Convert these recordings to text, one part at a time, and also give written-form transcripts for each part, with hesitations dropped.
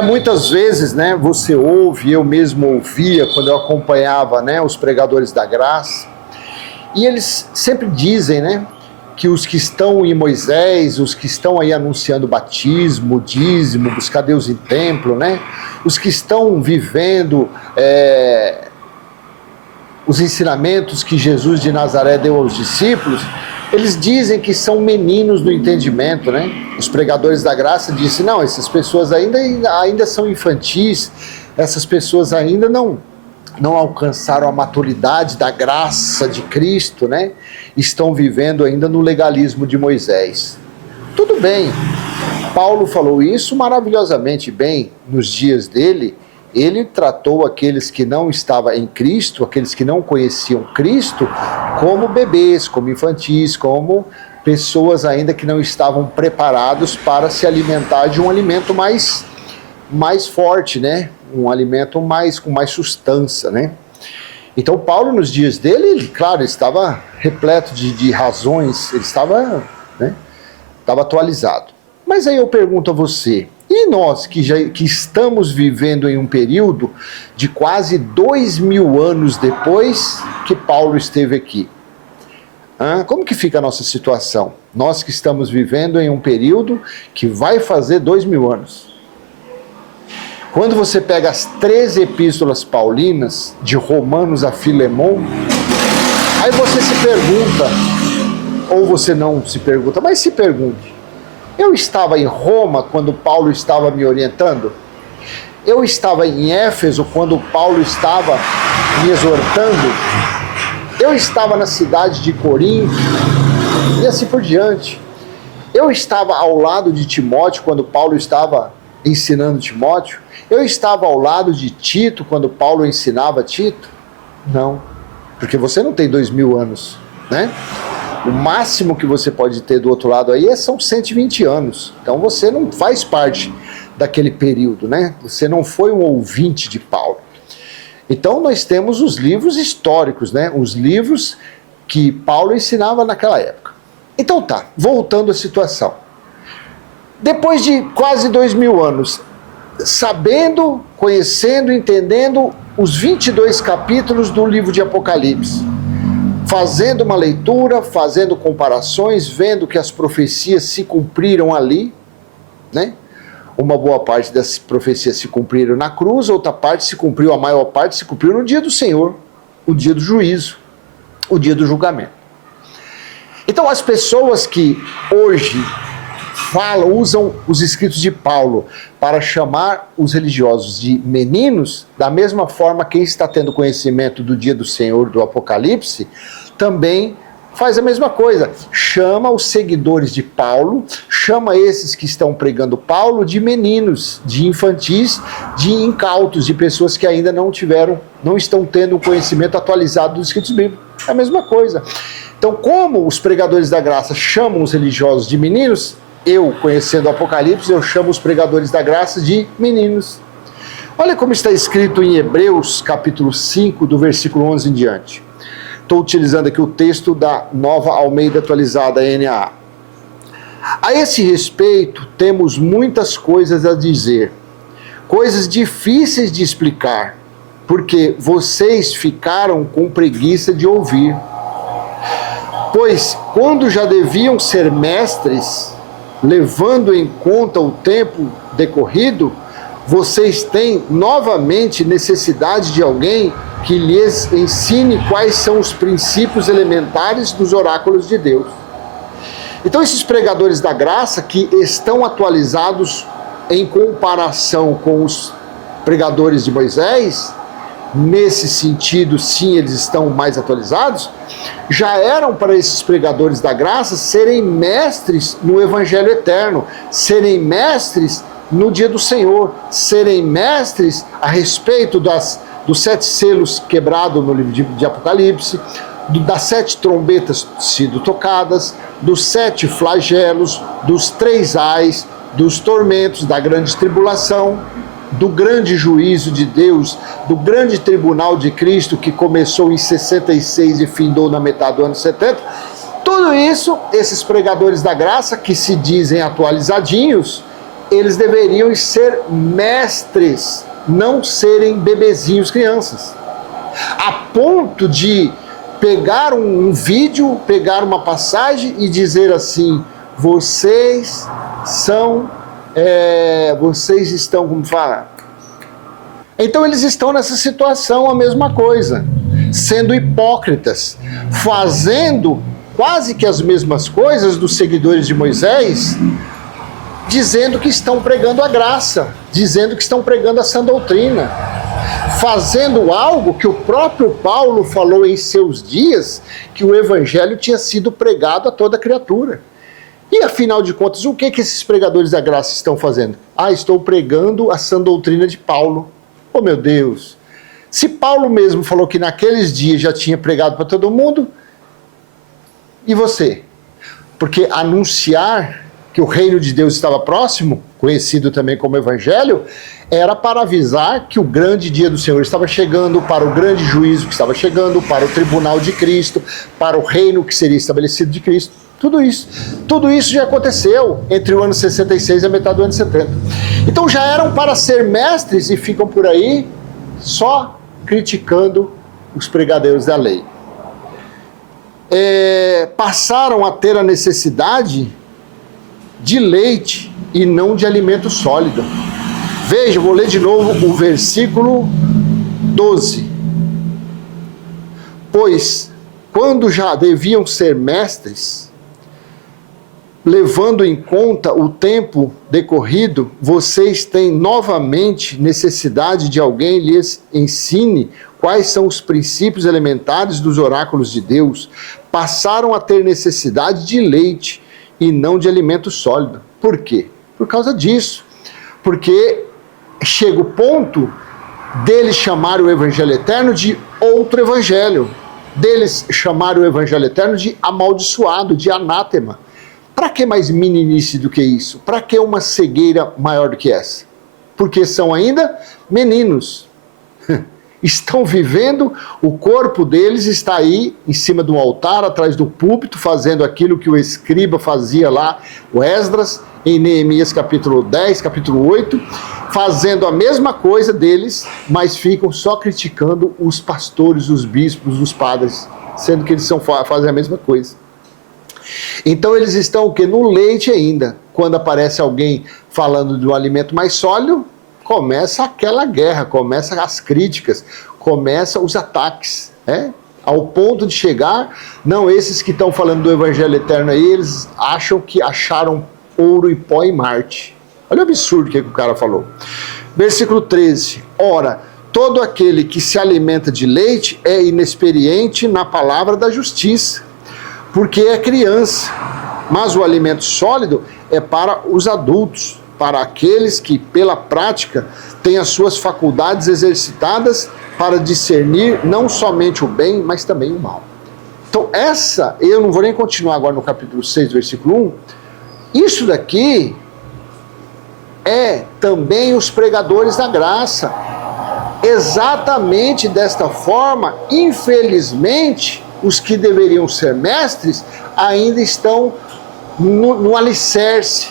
Muitas vezes, né, você ouve, eu mesmo ouvia quando eu acompanhava, né, os pregadores da graça, e eles sempre dizem, né, que os que estão em Moisés, os que estão aí anunciando batismo, dízimo, buscar Deus em templo, né, os que estão vivendo os ensinamentos que Jesus de Nazaré deu aos discípulos, eles dizem que são meninos do entendimento, né? Os pregadores da graça dizem, não, essas pessoas ainda são infantis, essas pessoas ainda não alcançaram a maturidade da graça de Cristo, né? Estão vivendo ainda no legalismo de Moisés. Tudo bem, Paulo falou isso maravilhosamente bem nos dias dele. Ele tratou aqueles que não estavam em Cristo, aqueles que não conheciam Cristo, como bebês, como infantis, como pessoas ainda que não estavam preparados para se alimentar de um alimento mais forte, né? Um alimento com mais sustância, né? Então Paulo, nos dias dele, ele, claro, estava repleto de razões, ele estava atualizado. Mas aí eu pergunto a você, e nós que estamos vivendo em um período de quase 2000 anos depois que Paulo esteve aqui? Como que fica a nossa situação? Nós que estamos vivendo em um período que vai fazer 2000 anos. Quando você pega as 13 epístolas paulinas, de Romanos a Filemon, aí você se pergunta, ou você não se pergunta, mas se pergunte, eu estava em Roma quando Paulo estava me orientando? Eu estava em Éfeso quando Paulo estava me exortando? Eu estava na cidade de Corinto? E assim por diante. Eu estava ao lado de Timóteo quando Paulo estava ensinando Timóteo? Eu estava ao lado de Tito quando Paulo ensinava Tito? Não, porque você não tem 2000 anos, né? O máximo que você pode ter do outro lado aí são 120 anos. Então você não faz parte daquele período, né? Você não foi um ouvinte de Paulo. Então nós temos os livros históricos, né? Os livros que Paulo ensinava naquela época. Então tá, voltando à situação. Depois de quase 2000 anos, sabendo, conhecendo, entendendo os 22 capítulos do livro de Apocalipse, fazendo uma leitura, fazendo comparações, vendo que as profecias se cumpriram ali, né? Uma boa parte das profecias se cumpriram na cruz, outra parte se cumpriu, a maior parte se cumpriu no dia do Senhor, o dia do juízo, o dia do julgamento. Então as pessoas que hoje usam os escritos de Paulo para chamar os religiosos de meninos, da mesma forma quem está tendo conhecimento do dia do Senhor, do Apocalipse, também faz a mesma coisa, chama os seguidores de Paulo, chama esses que estão pregando Paulo de meninos, de infantis, de incautos, de pessoas que ainda não estão tendo um conhecimento atualizado dos escritos bíblicos. É a mesma coisa. Então, como os pregadores da graça chamam os religiosos de meninos, eu, conhecendo o Apocalipse, eu chamo os pregadores da graça de meninos. Olha como está escrito em Hebreus, capítulo 5, do versículo 11 em diante. Estou utilizando aqui o texto da Nova Almeida Atualizada, NAA. A esse respeito, temos muitas coisas a dizer, coisas difíceis de explicar, porque vocês ficaram com preguiça de ouvir. Pois, quando já deviam ser mestres, levando em conta o tempo decorrido, vocês têm novamente necessidade de alguém que lhes ensine quais são os princípios elementares dos oráculos de Deus. Então esses pregadores da graça que estão atualizados em comparação com os pregadores de Moisés, nesse sentido sim eles estão mais atualizados, já eram para esses pregadores da graça serem mestres no Evangelho eterno, serem mestres no dia do Senhor, serem mestres a respeito dos 7 selos quebrados no livro de Apocalipse, das 7 trombetas sido tocadas, dos 7 flagelos, dos 3 ais, dos tormentos, da grande tribulação, do grande juízo de Deus, do grande tribunal de Cristo que começou em 66 e findou na metade do ano 70. Tudo isso, esses pregadores da graça que se dizem atualizadinhos, eles deveriam ser mestres, não serem bebezinhos, crianças. A ponto de pegar um vídeo, pegar uma passagem e dizer assim: vocês estão, como fala? Então eles estão nessa situação, a mesma coisa, sendo hipócritas, fazendo quase que as mesmas coisas dos seguidores de Moisés, dizendo que estão pregando a graça, dizendo que estão pregando a sã doutrina, fazendo algo que o próprio Paulo falou em seus dias, que o evangelho tinha sido pregado a toda criatura. E afinal de contas, o que esses pregadores da graça estão fazendo? Estou pregando a sã doutrina de Paulo. Oh meu Deus! Se Paulo mesmo falou que naqueles dias já tinha pregado para todo mundo, e você? Porque anunciar que o reino de Deus estava próximo, conhecido também como evangelho, era para avisar que o grande dia do Senhor estava chegando, para o grande juízo que estava chegando, para o tribunal de Cristo, para o reino que seria estabelecido de Cristo. Tudo isso já aconteceu entre o ano 66 e a metade do ano 70. Então já eram para ser mestres e ficam por aí só criticando os pregadores da lei. Passaram a ter a necessidade de leite e não de alimento sólido. Veja, vou ler de novo o versículo 12. Pois, quando já deviam ser mestres, levando em conta o tempo decorrido, vocês têm novamente necessidade de alguém lhes ensine quais são os princípios elementares dos oráculos de Deus. Passaram a ter necessidade de leite e não de alimento sólido. Por quê? Por causa disso. Porque chega o ponto deles chamarem o evangelho eterno de outro evangelho. Deles chamarem o evangelho eterno de amaldiçoado, de anátema. Para que mais meninice do que isso? Para que uma cegueira maior do que essa? Porque são ainda meninos. Estão vivendo, o corpo deles está aí em cima de um altar, atrás do púlpito, fazendo aquilo que o escriba fazia lá, o Esdras, em Neemias capítulo 10, capítulo 8, fazendo a mesma coisa deles, mas ficam só criticando os pastores, os bispos, os padres, sendo que eles fazem a mesma coisa. Então eles estão o quê? No leite ainda. Quando aparece alguém falando de um alimento mais sólido, começa aquela guerra, começa as críticas, começa os ataques, ao ponto de chegar, não, esses que estão falando do evangelho eterno aí, eles acham que acharam ouro e pó em Marte. Olha o absurdo que o cara falou. Versículo 13. Ora, todo aquele que se alimenta de leite é inexperiente na palavra da justiça, porque é criança, mas o alimento sólido é para os adultos, para aqueles que, pela prática, têm as suas faculdades exercitadas para discernir não somente o bem, mas também o mal. Então eu não vou nem continuar agora no capítulo 6, versículo 1, isso daqui é também os pregadores da graça. Exatamente desta forma, infelizmente, os que deveriam ser mestres ainda estão no alicerce.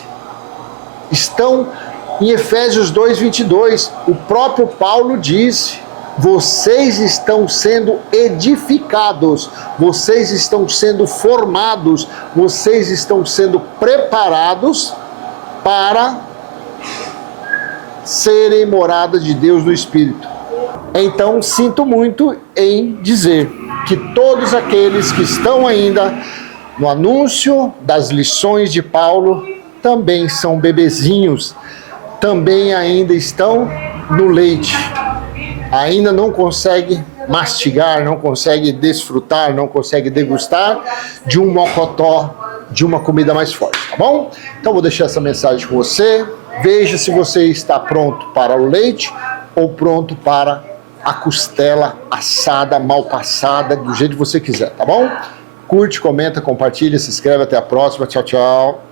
Estão em Efésios 2:22. O próprio Paulo disse: vocês estão sendo edificados, vocês estão sendo formados, vocês estão sendo preparados para serem morada de Deus no Espírito. Então, sinto muito em dizer que todos aqueles que estão ainda no anúncio das lições de Paulo também são bebezinhos, também ainda estão no leite, ainda não conseguem mastigar, não conseguem desfrutar, não conseguem degustar de um mocotó, de uma comida mais forte, tá bom? Então vou deixar essa mensagem com você, veja se você está pronto para o leite ou pronto para a costela assada, mal passada, do jeito que você quiser, tá bom? Curte, comenta, compartilha, se inscreve, até a próxima, tchau, tchau.